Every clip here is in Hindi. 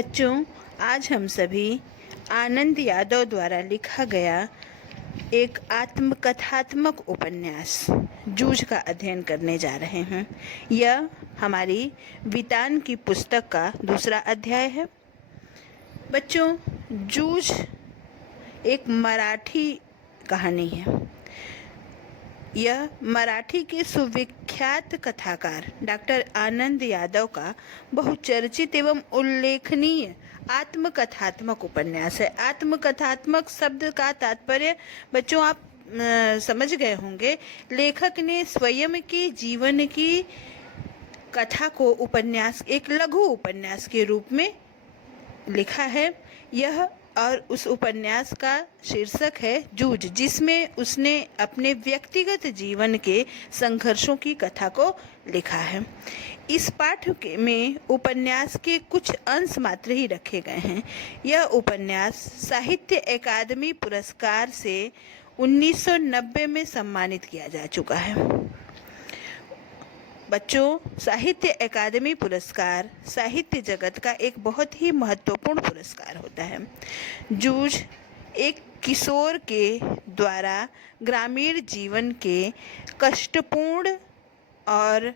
बच्चों, आज हम सभी आनंद यादव द्वारा लिखा गया एक आत्मकथात्मक उपन्यास जूझ का अध्ययन करने जा रहे हैं। यह हमारी वितान की पुस्तक का दूसरा अध्याय है। बच्चों, जूझ एक मराठी कहानी है। यह मराठी के सुविख्यात कथाकार डॉक्टर आनंद यादव का बहुचर्चित एवं उल्लेखनीय आत्मकथात्मक उपन्यास है। आत्मकथात्मक शब्द का तात्पर्य बच्चों आप समझ गए होंगे। लेखक ने स्वयं के जीवन की कथा को उपन्यास, एक लघु उपन्यास के रूप में लिखा है। यह और उस उपन्यास का शीर्षक है जूझ, जिसमें उसने अपने व्यक्तिगत जीवन के संघर्षों की कथा को लिखा है। इस पाठ में उपन्यास के कुछ अंश मात्र ही रखे गए हैं। यह उपन्यास साहित्य अकादमी पुरस्कार से 1990 में सम्मानित किया जा चुका है। बच्चों, साहित्य अकादमी पुरस्कार साहित्य जगत का एक बहुत ही महत्वपूर्ण पुरस्कार होता है। जूझ एक किशोर के द्वारा ग्रामीण जीवन के कष्टपूर्ण और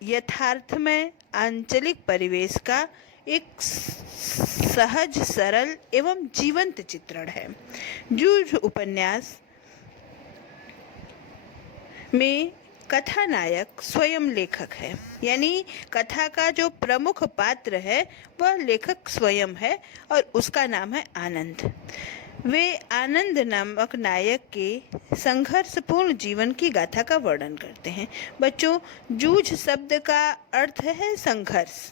यथार्थमय आंचलिक परिवेश का एक सहज, सरल एवं जीवंत चित्रण है। जूझ उपन्यास में कथानायक स्वयं लेखक है, यानी कथा का जो प्रमुख पात्र है वह लेखक स्वयं है और उसका नाम है आनंद। वे आनंद नामक नायक के संघर्षपूर्ण जीवन की गाथा का वर्णन करते हैं। बच्चों, जूझ शब्द का अर्थ है संघर्ष,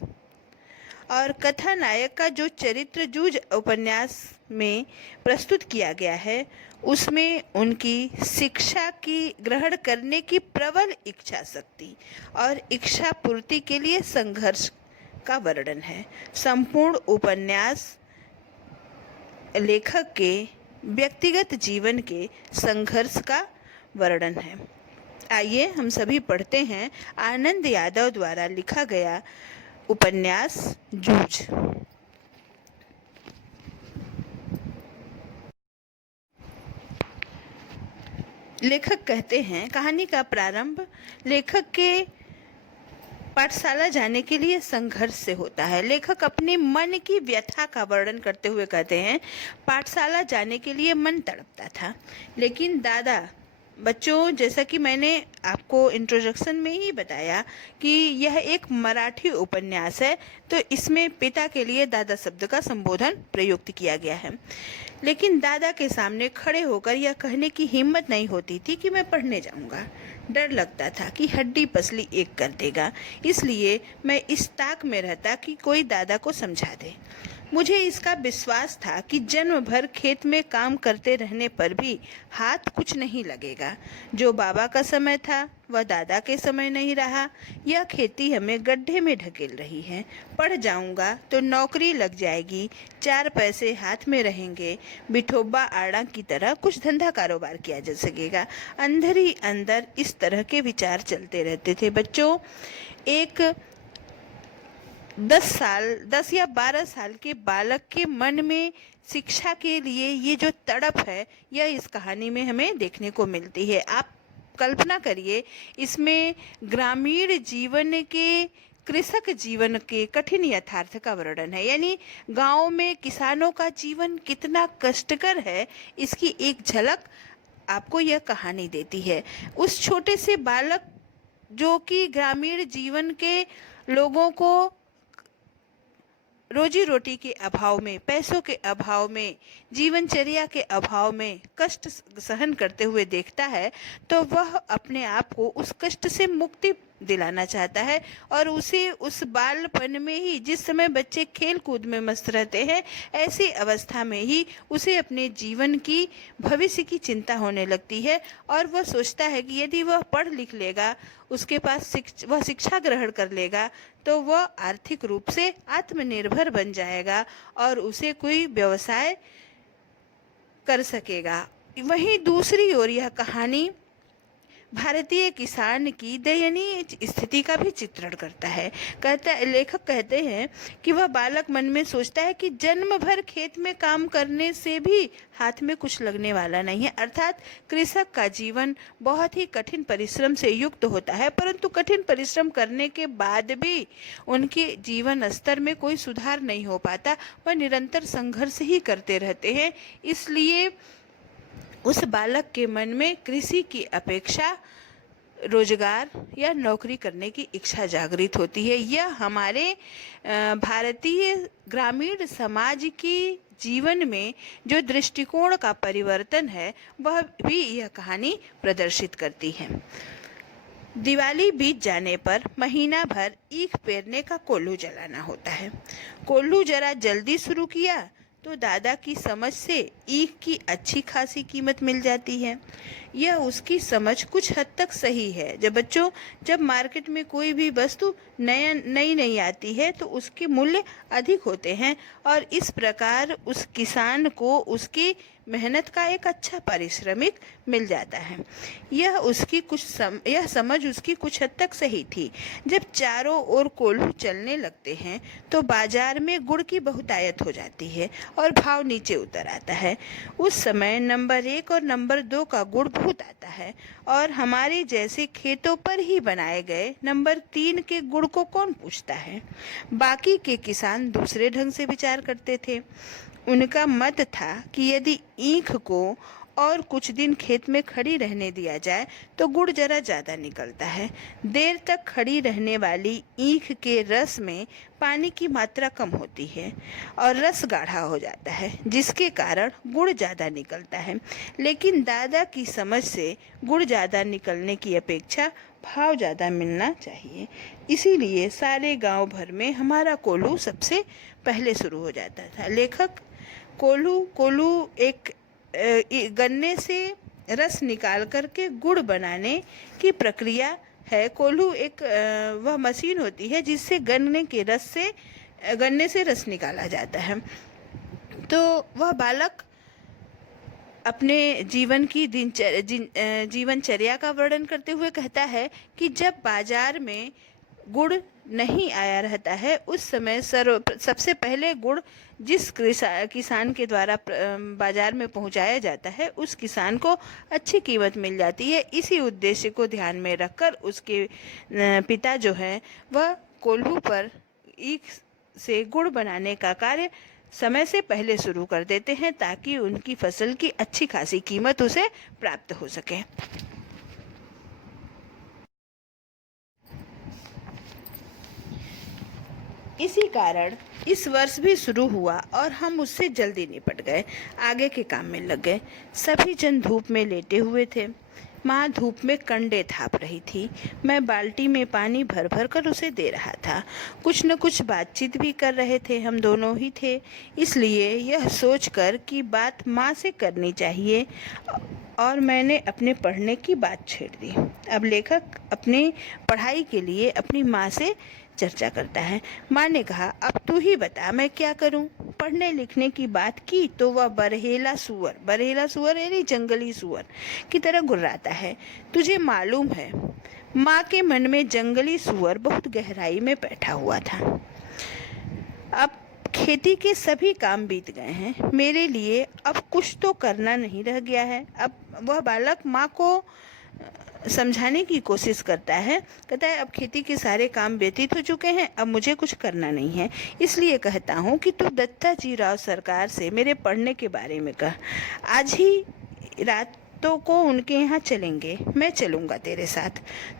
और कथानायक का जो चरित्र जूझ उपन्यास में प्रस्तुत किया गया है उसमें उनकी शिक्षा की ग्रहण करने की प्रबल इच्छा शक्ति और इच्छा पूर्ति के लिए संघर्ष का वर्णन है। संपूर्ण उपन्यास लेखक के व्यक्तिगत जीवन के संघर्ष का वर्णन है। आइए हम सभी पढ़ते हैं आनंद यादव द्वारा लिखा गया उपन्यास जूझ। लेखक कहते हैं, कहानी का प्रारंभ लेखक के पाठशाला जाने के लिए संघर्ष से होता है। लेखक अपने मन की व्यथा का वर्णन करते हुए कहते हैं, पाठशाला जाने के लिए मन तड़पता था, लेकिन दादा। बच्चों, जैसा कि मैंने आपको इंट्रोडक्शन में ही बताया कि यह एक मराठी उपन्यास है, तो इसमें पिता के लिए दादा शब्द का संबोधन प्रयुक्त किया गया है। लेकिन दादा के सामने खड़े होकर यह कहने की हिम्मत नहीं होती थी कि मैं पढ़ने जाऊंगा। डर लगता था कि हड्डी पसली एक कर देगा, इसलिए मैं इस ताक में रहता कि कोई दादा को समझा दे। मुझे इसका विश्वास था कि जन्म भर खेत में काम करते रहने पर भी हाथ कुछ नहीं लगेगा। जो बाबा का समय था वह दादा के समय नहीं रहा। यह खेती हमें गड्ढे में ढकेल रही है। पढ़ जाऊंगा तो नौकरी लग जाएगी, 4 पैसे हाथ में रहेंगे, बिठोबा आड़ा की तरह कुछ धंधा कारोबार किया जा सकेगा। अंदर ही अंदर इस तरह के विचार चलते रहते थे। बच्चों, एक 10 या 12 साल के बालक के मन में शिक्षा के लिए ये जो तड़प है, यह इस कहानी में हमें देखने को मिलती है। आप कल्पना करिए, इसमें ग्रामीण जीवन के, कृषक जीवन के कठिन यथार्थ का वर्णन है, यानी गांव में किसानों का जीवन कितना कष्टकर है, इसकी एक झलक आपको यह कहानी देती है। उस छोटे से बालक जो कि ग्रामीण जीवन के लोगों को रोजी रोटी के अभाव में, पैसों के अभाव में, जीवनचर्या के अभाव में कष्ट सहन करते हुए देखता है, तो वह अपने आप को उस कष्ट से मुक्ति दिलाना चाहता है, और उसे उस बालपन में ही, जिस समय बच्चे खेल कूद में मस्त रहते हैं, ऐसी अवस्था में ही उसे अपने जीवन की, भविष्य की चिंता होने लगती है, और वह सोचता है कि यदि वह पढ़ लिख लेगा, उसके पास वह शिक्षा ग्रहण कर लेगा, तो वह आर्थिक रूप से आत्मनिर्भर बन जाएगा और उसे कोई व्यवसाय कर सकेगा। वहीं दूसरी ओर यह कहानी भारतीय किसान की दयनीय स्थिति का भी चित्रण करता है। लेखक कहते हैं कि वह बालक मन में सोचता है कि जन्म भर खेत में काम करने से भी हाथ में कुछ लगने वाला नहीं है। अर्थात कृषक का जीवन बहुत ही कठिन परिश्रम से युक्त होता है, परंतु कठिन परिश्रम करने के बाद भी उनके जीवन स्तर में कोई सुधार नहीं हो पाता। वह निरंतर संघर्ष ही करते रहते हैं। इसलिए उस बालक के मन में कृषि की अपेक्षा रोजगार या नौकरी करने की इच्छा जागृत होती है। यह हमारे भारतीय ग्रामीण समाज की जीवन में जो दृष्टिकोण का परिवर्तन है, वह भी यह कहानी प्रदर्शित करती है। दिवाली बीत जाने पर महीना भर ईख पेरने का कोल्हू जलाना होता है। कोल्हू जरा जल्दी शुरू किया तो दादा की समझ से ईख की अच्छी खासी कीमत मिल जाती है। यह उसकी समझ कुछ हद तक सही है। जब मार्केट में कोई भी वस्तु नई आती है तो उसके मूल्य अधिक होते हैं और इस प्रकार उस किसान को उसकी मेहनत का एक अच्छा पारिश्रमिक मिल जाता है। यह समझ उसकी कुछ हद तक सही थी। जब चारों ओर कोल्हू चलने लगते हैं तो बाजार में गुड़ की बहुतायत हो जाती है और भाव नीचे उतर आता है। उस समय नंबर 1 और नंबर 2 का गुड़ बहुत आता है और हमारे जैसे खेतों पर ही बनाए गए नंबर 3 के गुड़ को कौन पूछता है। बाकी के किसान दूसरे ढंग से विचार करते थे। उनका मत था कि यदि ईख को और कुछ दिन खेत में खड़ी रहने दिया जाए तो गुड़ जरा ज़्यादा निकलता है। देर तक खड़ी रहने वाली ईख के रस में पानी की मात्रा कम होती है और रस गाढ़ा हो जाता है, जिसके कारण गुड़ ज़्यादा निकलता है। लेकिन दादा की समझ से गुड़ ज़्यादा निकलने की अपेक्षा भाव ज़्यादा मिलना चाहिए। इसीलिए सारे गांव भर में हमारा कोल्हू सबसे पहले शुरू हो जाता था। लेखक कोल्हू एक गन्ने से रस निकाल करके गुड़ बनाने की प्रक्रिया है। कोल्हू एक वह मशीन होती है जिससे गन्ने से रस निकाला जाता है। तो वह बालक अपने जीवनचर्या का वर्णन करते हुए कहता है कि जब बाजार में गुड़ नहीं आया रहता है, उस समय सबसे पहले गुड़ जिस किसान के द्वारा बाजार में पहुंचाया जाता है, उस किसान को अच्छी कीमत मिल जाती है। इसी उद्देश्य को ध्यान में रखकर उसके पिता जो हैं वह कोल्हू पर ईख से गुड़ बनाने का कार्य समय से पहले शुरू कर देते हैं ताकि उनकी फसल की अच्छी खासी कीमत उसे प्राप्त हो सके। इसी कारण इस वर्ष भी शुरू हुआ और हम उससे जल्दी निपट गए, आगे के काम में लग गए। सभी जन धूप में लेटे हुए थे। माँ धूप में कंडे थाप रही थी। मैं बाल्टी में पानी भर भर कर उसे दे रहा था। कुछ न कुछ बातचीत भी कर रहे थे, हम दोनों ही थे। इसलिए यह सोचकर कि बात माँ से करनी चाहिए और मैंने अपने पढ़ने की बात छेड़ दी। अब लेखक अपनी पढ़ाई के लिए अपनी माँ से चर्चा करता है। माँ ने कहा, अब तू ही बता मैं क्या करूं? पढ़ने लिखने की बात की तो वह बरहेला सुअर यानी जंगली सुअर की तरह गुर्राता है। तुझे मालूम है, माँ के मन में जंगली सुअर बहुत गहराई में बैठा हुआ था। अब खेती के सभी काम बीत गए हैं, मेरे लिए अब कुछ तो करना नहीं रह गया है। अब वह बालक माँ को समझाने की कोशिश करता है, कहता है अब खेती के सारे काम व्यतीत हो चुके हैं, अब मुझे कुछ करना नहीं है। इसलिए कहता हूँ कि तू दत्ताजी राव सरकार से मेरे पढ़ने के बारे में कह। आज ही रातों को उनके यहाँ चलेंगे, मैं चलूँगा तेरे साथ।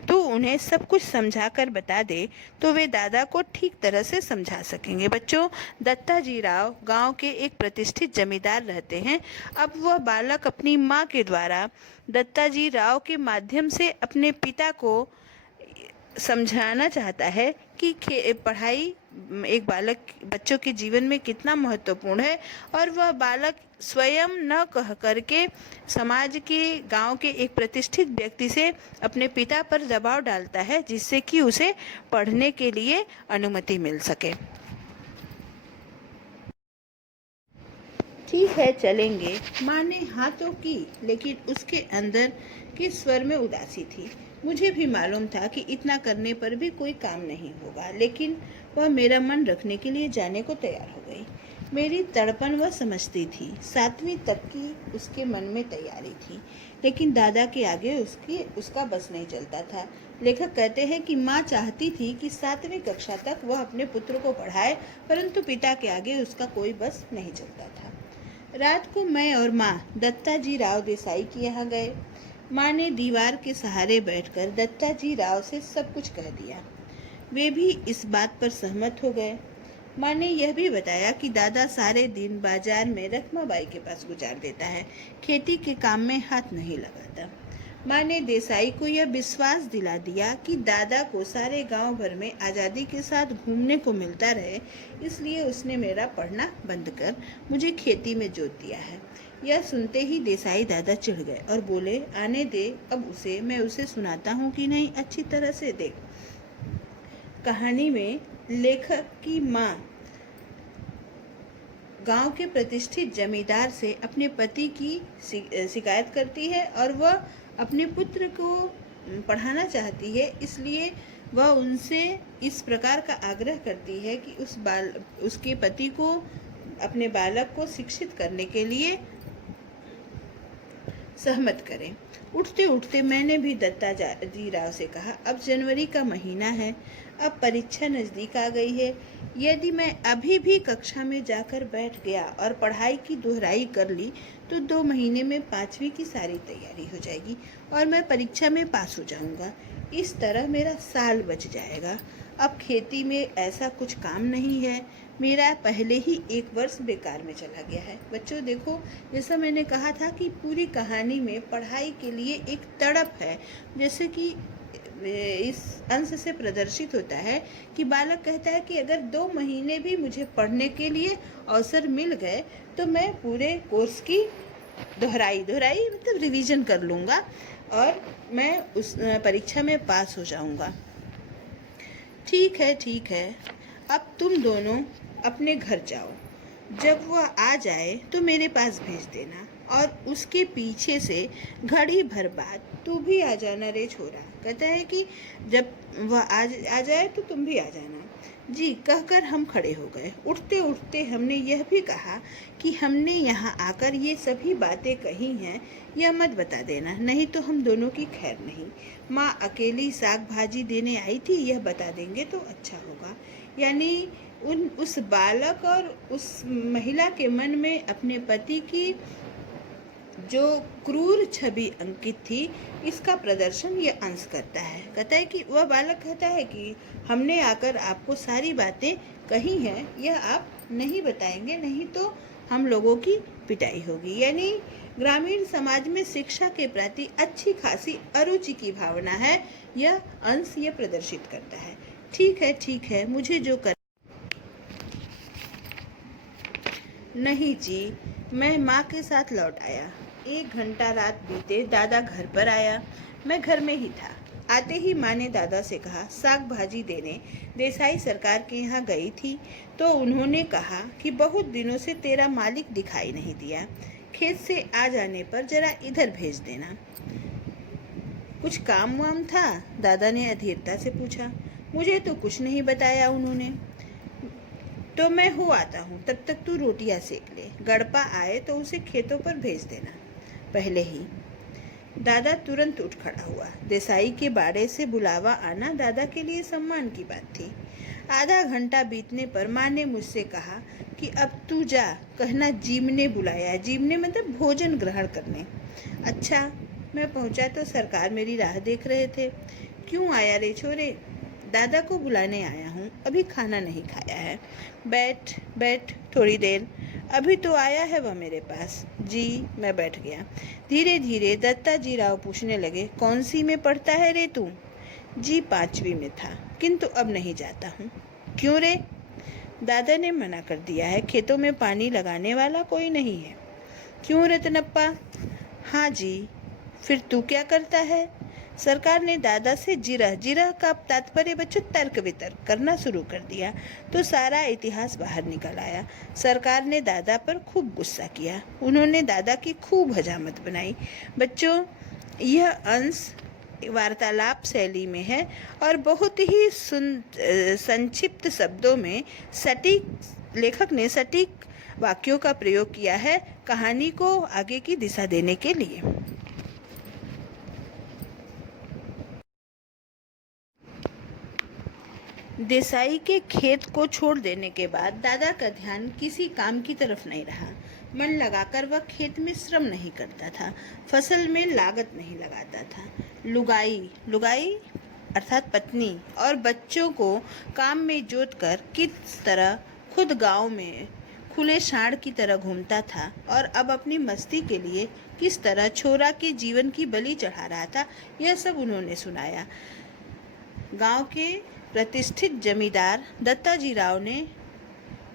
तू उन्हें सब कुछ समझा कर बता दे तो वे दादा को ठीक तरह से समझा सकेंगे। बच्चों, दत्ताजी राव गांव के एक प्रतिष्ठित जमींदार रहते हैं। अब वह बालक अपनी माँ के द्वारा दत्ताजी राव के माध्यम से अपने पिता को समझाना चाहता है कि पढ़ाई एक बच्चों के जीवन में कितना महत्वपूर्ण है और वह बालक स्वयं न कह करके समाज के गांव के एक प्रतिष्ठित व्यक्ति से अपने पिता पर दबाव डालता है जिससे कि उसे पढ़ने के लिए अनुमति मिल सके। ठीक है चलेंगे। माँ ने हाँ तो की, लेकिन उसके अंदर के स्वर में उदासी थी। मुझे भी मालूम था कि इतना करने पर भी कोई काम नहीं होगा, लेकिन वह मेरा मन रखने के लिए जाने को तैयार हो गई। मेरी तड़पन वह समझती थी। 7वीं तक की उसके मन में तैयारी थी, लेकिन दादा के आगे उसका बस नहीं चलता था। लेखक कहते हैं कि माँ चाहती थी कि 7वीं कक्षा तक वह अपने पुत्र को पढ़ाए, परंतु पिता के आगे उसका कोई बस नहीं चलता था। रात को मैं और माँ दत्ताजी राव देसाई के यहाँ गए। माँ ने दीवार के सहारे बैठकर दत्ताजी राव से सब कुछ कह दिया। वे भी इस बात पर सहमत हो गए। माँ ने यह भी बताया कि दादा सारे दिन बाजार में रखमाबाई के पास गुजार देता है, खेती के काम में हाथ नहीं लगाता। माँ ने देसाई को यह विश्वास दिला दिया कि दादा को सारे गांव भर में आज़ादी के साथ घूमने को मिलता रहे, इसलिए उसने मेरा पढ़ना बंद कर मुझे खेती में जोत दिया है। यह सुनते ही देसाई दादा चिढ़ गए और बोले, आने दे अब उसे, मैं उसे सुनाता हूँ कि नहीं, अच्छी तरह से देख। कहानी में लेखक की माँ गांव के प्रतिष्ठित जमींदार से अपने पति की शिकायत करती है और वह अपने पुत्र को पढ़ाना चाहती है, इसलिए वह उनसे इस प्रकार का आग्रह करती है कि उसके पति को अपने बालक को शिक्षित करने के लिए सहमत करें। उठते उठते मैंने भी दत्ताजी राव से कहा, अब जनवरी का महीना है, अब परीक्षा नज़दीक आ गई है। यदि मैं अभी भी कक्षा में जाकर बैठ गया और पढ़ाई की दोहराई कर ली तो 2 महीने में 5वीं की सारी तैयारी हो जाएगी और मैं परीक्षा में पास हो जाऊंगा। इस तरह मेरा साल बच जाएगा। अब खेती में ऐसा कुछ काम नहीं है, मेरा पहले ही 1 वर्ष बेकार में चला गया है। बच्चों देखो, जैसा मैंने कहा था कि पूरी कहानी में पढ़ाई के लिए एक तड़प है, जैसे कि इस अंश से प्रदर्शित होता है कि बालक कहता है कि अगर 2 महीने भी मुझे पढ़ने के लिए अवसर मिल गए तो मैं पूरे कोर्स की दोहराई मतलब रिवीजन कर लूँगा और मैं उस परीक्षा में पास हो जाऊँगा। ठीक है, अब तुम दोनों अपने घर जाओ। जब वह आ जाए तो मेरे पास भेज देना और उसके पीछे से घड़ी भर बाद तू भी आ जाना रे छोरा। कहता है कि जब वह आ जाए तो तुम भी आ जाना। जी कहकर हम खड़े हो गए। उठते उठते हमने यह भी कहा कि हमने यहाँ आकर ये सभी बातें कही हैं, यह मत बता देना, नहीं तो हम दोनों की खैर नहीं। माँ अकेली साग भाजी देने आई थी, यह बता देंगे तो अच्छा होगा। यानी उस बालक और उस महिला के मन में अपने पति की जो क्रूर छवि अंकित थी, इसका प्रदर्शन ये अंश करता है। कहता है कि वह बालक कहता है कि हमने आकर आपको सारी बातें कही हैं, यह आप नहीं बताएंगे, नहीं तो हम लोगों की पिटाई होगी। यानी ग्रामीण समाज में शिक्षा के प्रति अच्छी खासी अरुचि की भावना है, यह अंश ये प्रदर्शित करता है। ठीक है, मुझे जो कर नहीं जी, मैं माँ के साथ लौट आया। 1 घंटा रात बीते, दादा घर पर आया। मैं घर में ही था। आते ही माँ ने दादा से कहा, साग भाजी देने देसाई सरकार के यहाँ गई थी तो उन्होंने कहा कि बहुत दिनों से तेरा मालिक दिखाई नहीं दिया, खेत से आ जाने पर जरा इधर भेज देना। कुछ काम वाम था? दादा ने अधीरता से पूछा। मुझे तो कुछ नहीं बताया उन्होंने। तो मैं हो आता हूँ, तब तक तू रोटियाँ सेक ले। गड़पा आए तो उसे खेतों पर भेज देना पहले ही। दादा तुरंत उठ खड़ा हुआ। देसाई के बाड़े से बुलावा आना दादा के लिए सम्मान की बात थी। आधा घंटा बीतने पर माँ ने मुझसे कहा कि अब तू जा, कहना जीम ने बुलाया। जीम ने मतलब भोजन ग्रहण करने। अच्छा, मैं पहुँचा तो सरकार मेरी राह देख रहे थे। क्यों आया रे छोरे? दादा को बुलाने आया हूँ, अभी खाना नहीं खाया है। बैठ थोड़ी देर, अभी तो आया है वह मेरे पास। जी, मैं बैठ गया। धीरे धीरे दत्ताजी राव पूछने लगे, कौन सी में पढ़ता है रे तू? जी 5वीं में था, किंतु अब नहीं जाता हूँ। क्यों रे? दादा ने मना कर दिया है, खेतों में पानी लगाने वाला कोई नहीं है। क्यों रतनप्पा? हाँ जी। फिर तू क्या करता है? सरकार ने दादा से जिरह जिरह का तात्पर्य बच्चों तर्क वितर्क करना शुरू कर दिया तो सारा इतिहास बाहर निकल आया। सरकार ने दादा पर खूब गुस्सा किया। उन्होंने दादा की खूब हजामत बनाई। बच्चों, यह अंश वार्तालाप शैली में है और बहुत ही संक्षिप्त शब्दों में लेखक ने सटीक वाक्यों का प्रयोग किया है कहानी को आगे की दिशा देने के लिए। देसाई के खेत को छोड़ देने के बाद दादा का ध्यान किसी काम की तरफ नहीं रहा। मन लगाकर वह खेत में श्रम नहीं करता था, फसल में लागत नहीं लगाता था। लुगाई अर्थात पत्नी और बच्चों को काम में जोतकर किस तरह खुद गांव में खुले सांड की तरह घूमता था और अब अपनी मस्ती के लिए किस तरह छोरा के जीवन की बलि चढ़ा रहा था, यह सब उन्होंने सुनाया। गांव के प्रतिष्ठित जमींदार दत्ताजी राव ने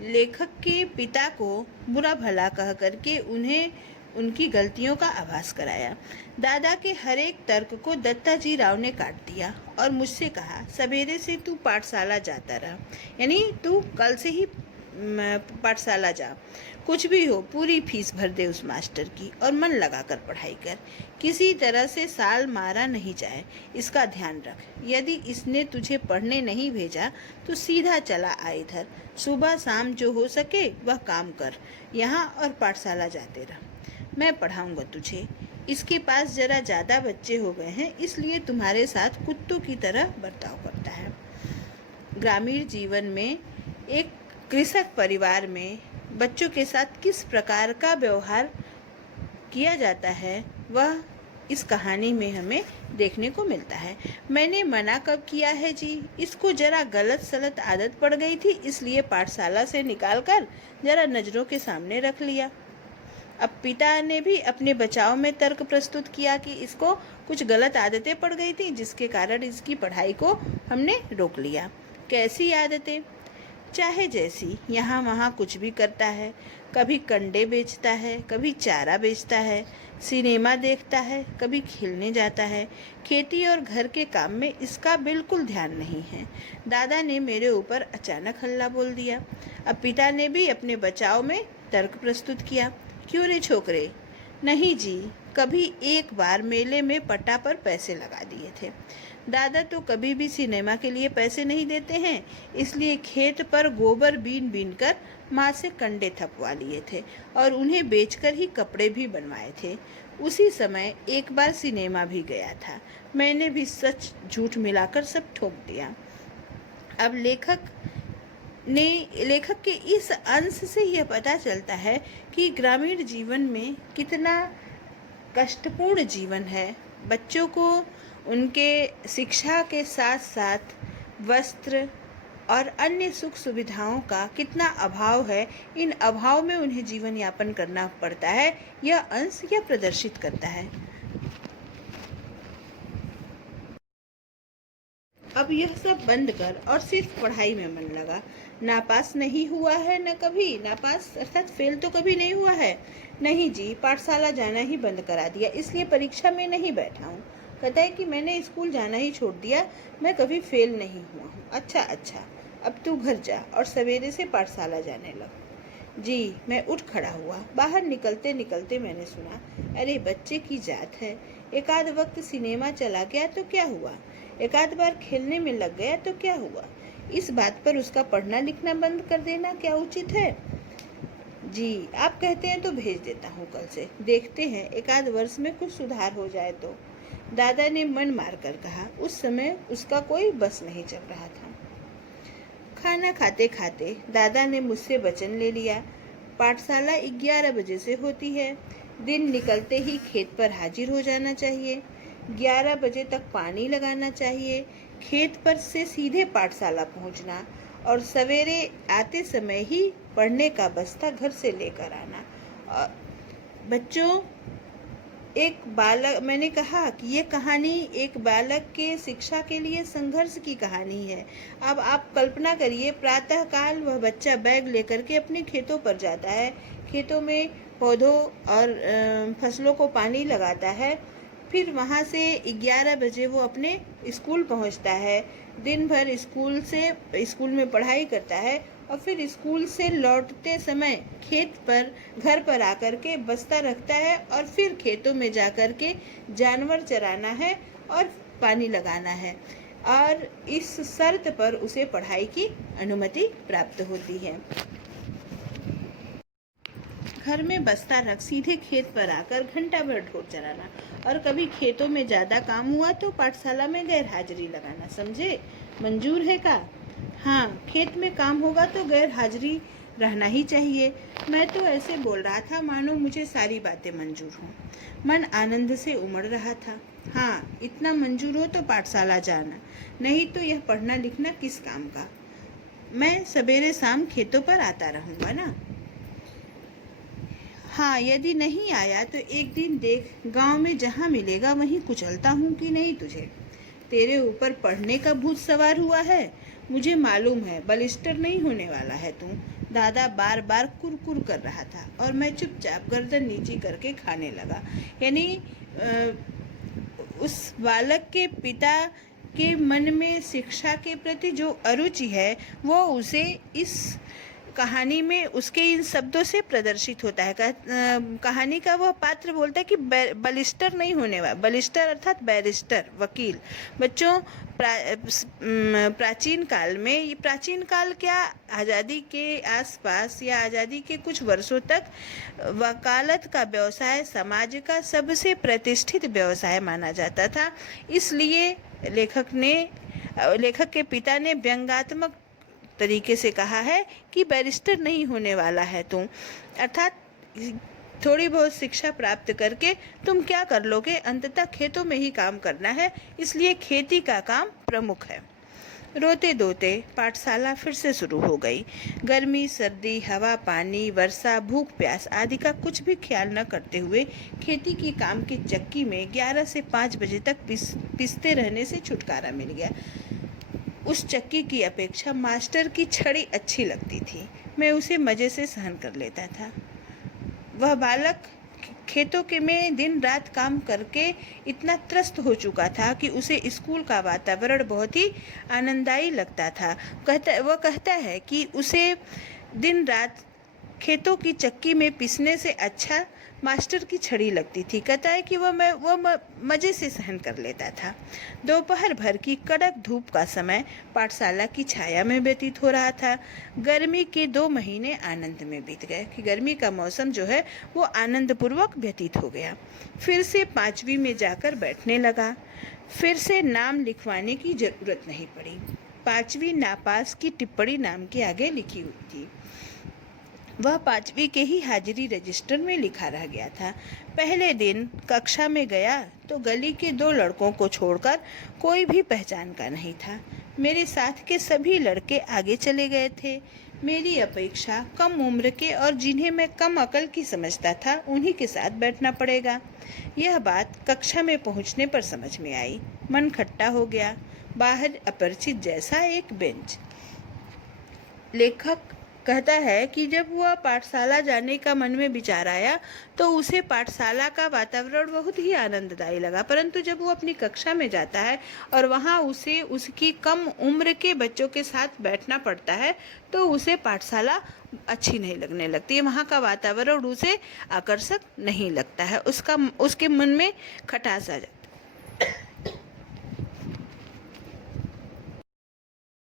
लेखक के पिता को बुरा भला कह करके उन्हें उनकी गलतियों का आभास कराया। दादा के हर एक तर्क को दत्ताजी राव ने काट दिया और मुझसे कहा, सवेरे से तू पाठशाला जाता रहा, यानी तू कल से ही पाठशाला जा, कुछ भी हो पूरी फीस भर दे उस मास्टर की और मन लगाकर पढ़ाई कर। किसी तरह से साल मारा नहीं जाए, इसका ध्यान रख। यदि इसने तुझे पढ़ने नहीं भेजा तो सीधा चला आ इधर, सुबह शाम जो हो सके वह काम कर, यहाँ और पाठशाला जाते रह। मैं पढ़ाऊंगा तुझे। इसके पास जरा ज़्यादा बच्चे हो गए हैं, इसलिए तुम्हारे साथ कुत्तों की तरह बर्ताव करता है। ग्रामीण जीवन में एक कृषक परिवार में बच्चों के साथ किस प्रकार का व्यवहार किया जाता है वह इस कहानी में हमें देखने को मिलता है। मैंने मना कब किया है जी, इसको जरा गलत सलत आदत पड़ गई थी, इसलिए पाठशाला से निकालकर जरा नज़रों के सामने रख लिया। अब पिता ने भी अपने बचाव में तर्क प्रस्तुत किया कि इसको कुछ गलत आदतें पड़ गई थी जिसके कारण इसकी पढ़ाई को हमने रोक लिया। कैसी आदतें? चाहे जैसी, यहाँ वहाँ कुछ भी करता है। कभी कंडे बेचता है, कभी चारा बेचता है, सिनेमा देखता है, कभी खेलने जाता है। खेती और घर के काम में इसका बिल्कुल ध्यान नहीं है। दादा ने मेरे ऊपर अचानक हल्ला बोल दिया। अब पिता ने भी अपने बचाव में तर्क प्रस्तुत किया। क्यों रे छोकरे? नहीं जी, कभी एक बार मेले में पट्टा पर पैसे लगा दिए थे। दादा तो कभी भी सिनेमा के लिए पैसे नहीं देते हैं, इसलिए खेत पर गोबर बीन बीन कर माँ से कंडे थपवा लिए थे और उन्हें बेचकर ही कपड़े भी बनवाए थे। उसी समय एक बार सिनेमा भी गया था। मैंने भी सच झूठ मिलाकर सब ठोक दिया। अब लेखक के इस अंश से यह पता चलता है कि ग्रामीण जीवन में कितना कष्टपूर्ण जीवन है। बच्चों को उनके शिक्षा के साथ साथ वस्त्र और अन्य सुख सुविधाओं का कितना अभाव है, इन अभाव में उन्हें जीवन यापन करना पड़ता है, यह अंश यह प्रदर्शित करता है। अब यह सब बंद कर और सिर्फ पढ़ाई में मन लगा। नापास नहीं हुआ है न कभी, नापास अर्थात फेल तो कभी नहीं हुआ है। नहीं जी, पाठशाला जाना ही बंद करा दिया, इसलिए परीक्षा में नहीं बैठा हूँ। कहता है कि मैंने स्कूल जाना ही छोड़ दिया, मैं कभी फेल नहीं हुआ हूँ। अच्छा, अब तू घर जा और सवेरे से पाठशाला जाने लग। जी, मैं उठ खड़ा हुआ। बाहर निकलते निकलते मैंने सुना, अरे बच्चे की जात है, एक आध वक्त सिनेमा चला गया तो क्या हुआ, एक आध बार खेलने में लग गया तो क्या हुआ, इस बात पर उसका पढ़ना लिखना बंद कर देना क्या उचित है? जी, आप कहते हैं तो भेज देता हूँ कल से, देखते हैं एक आध वर्ष में कुछ सुधार हो जाए तो, दादा ने मन मारकर कहा। उस समय उसका कोई बस नहीं चल रहा था। खाना खाते खाते दादा ने मुझसे वचन ले लिया, पाठशाला 11 बजे से होती है, दिन निकलते ही खेत पर हाजिर हो जाना चाहिए, 11 बजे तक पानी लगाना चाहिए, खेत पर से सीधे पाठशाला पहुंचना और सवेरे आते समय ही पढ़ने का बस्ता घर से लेकर आना। और बच्चों, एक बालक, मैंने कहा कि ये कहानी एक बालक के शिक्षा के लिए संघर्ष की कहानी है। अब आप कल्पना करिए, प्रातःकाल वह बच्चा बैग लेकर के अपने खेतों पर जाता है, खेतों में पौधों और फसलों को पानी लगाता है, फिर वहाँ से 11 बजे वो अपने स्कूल पहुँचता है। दिन भर स्कूल में पढ़ाई करता है और फिर स्कूल से लौटते समय घर पर आकर के बस्ता रखता है और फिर खेतों में जाकर के जानवर चराना है और पानी लगाना है, और इस शर्त पर उसे पढ़ाई की अनुमति प्राप्त होती है। घर में बस्ता रख सीधे खेत पर आकर घंटा भर ढोर चराना, और कभी खेतों में ज़्यादा काम हुआ तो पाठशाला में गैर हाजिरी लगाना। समझे? मंजूर है का? हाँ, खेत में काम होगा तो गैर हाजिरी रहना ही चाहिए। मैं तो ऐसे बोल रहा था मानो मुझे सारी बातें मंजूर हों। मन आनंद से उमड़ रहा था। हाँ, इतना मंजूर हो तो पाठशाला जाना, नहीं तो यह पढ़ना लिखना किस काम का। मैं सवेरे शाम खेतों पर आता रहूँगा ना। हाँ, यदि नहीं आया तो एक दिन देख, गांव में जहाँ मिलेगा वहीं कुचलता हूँ कि नहीं तुझे। तेरे ऊपर पढ़ने का भूत सवार हुआ है, मुझे मालूम है। बलिस्टर नहीं होने वाला है तू। दादा बार बार कुरकुर कर रहा था और मैं चुपचाप गर्दन नीची करके खाने लगा। यानी उस बालक के पिता के मन में शिक्षा के प्रति जो अरुचि है वो उसे इस कहानी में उसके इन शब्दों से प्रदर्शित होता है। कहानी का वह पात्र बोलता है कि बलिस्टर नहीं होने वाला। बलिस्टर अर्थात बैरिस्टर, वकील। बच्चों, प्राचीन काल क्या, आज़ादी के आसपास या आज़ादी के कुछ वर्षों तक वकालत का व्यवसाय समाज का सबसे प्रतिष्ठित व्यवसाय माना जाता था। इसलिए लेखक के पिता ने व्यंग्यात्मक तरीके से कहा है कि बैरिस्टर नहीं होने वाला है तुम, अर्थात थोड़ी बहुत शिक्षा प्राप्त करके तुम क्या कर लोगे, अंततः खेतों में ही काम करना है, इसलिए खेती का काम प्रमुख है। रोते धोते पाठशाला फिर से शुरू हो गई। गर्मी, सर्दी, हवा, पानी, वर्षा, भूख, प्यास आदि का कुछ भी ख्याल न करते हुए खेती की काम की चक्की में 11 से 5 बजे तक पिसते रहने से छुटकारा मिल गया। उस चक्की की अपेक्षा मास्टर की छड़ी अच्छी लगती थी। मैं उसे मज़े से सहन कर लेता था। वह बालक खेतों के में दिन रात काम करके इतना त्रस्त हो चुका था कि उसे स्कूल का वातावरण बहुत ही आनंददायी लगता था। वह कहता है कि उसे दिन रात खेतों की चक्की में पिसने से अच्छा मास्टर की छड़ी लगती थी। कहता है कि वह मज़े से सहन कर लेता था। दोपहर भर की कड़क धूप का समय पाठशाला की छाया में व्यतीत हो रहा था। गर्मी के 2 महीने आनंद में बीत गए कि गर्मी का मौसम जो है वो आनंदपूर्वक व्यतीत हो गया। फिर से 5वीं में जाकर बैठने लगा। फिर से नाम लिखवाने की ज़रूरत नहीं पड़ी। 5वीं नापास की टिप्पणी नाम के आगे लिखी हुई थी। वह 5वीं के ही हाजिरी रजिस्टर में लिखा रह गया था। पहले दिन कक्षा में गया तो गली के 2 लड़कों को छोड़कर कोई भी पहचान का नहीं था। मेरे साथ के सभी लड़के आगे चले गए थे। मेरी अपेक्षा कम उम्र के और जिन्हें मैं कम अकल की समझता था उन्हीं के साथ बैठना पड़ेगा। यह बात कक्षा में पहुंचने पर समझ में आई। मन खट्टा हो गया। बाहर अपरिचित जैसा एक बेंच। लेखक कहता है कि जब वह पाठशाला जाने का मन में विचार आया तो उसे पाठशाला का वातावरण बहुत ही आनंददायी लगा, परंतु जब वो अपनी कक्षा में जाता है और वहाँ उसे उसकी कम उम्र के बच्चों के साथ बैठना पड़ता है तो उसे पाठशाला अच्छी नहीं लगने लगती है। वहाँ का वातावरण उसे आकर्षक नहीं लगता है। उसके मन में खटास आ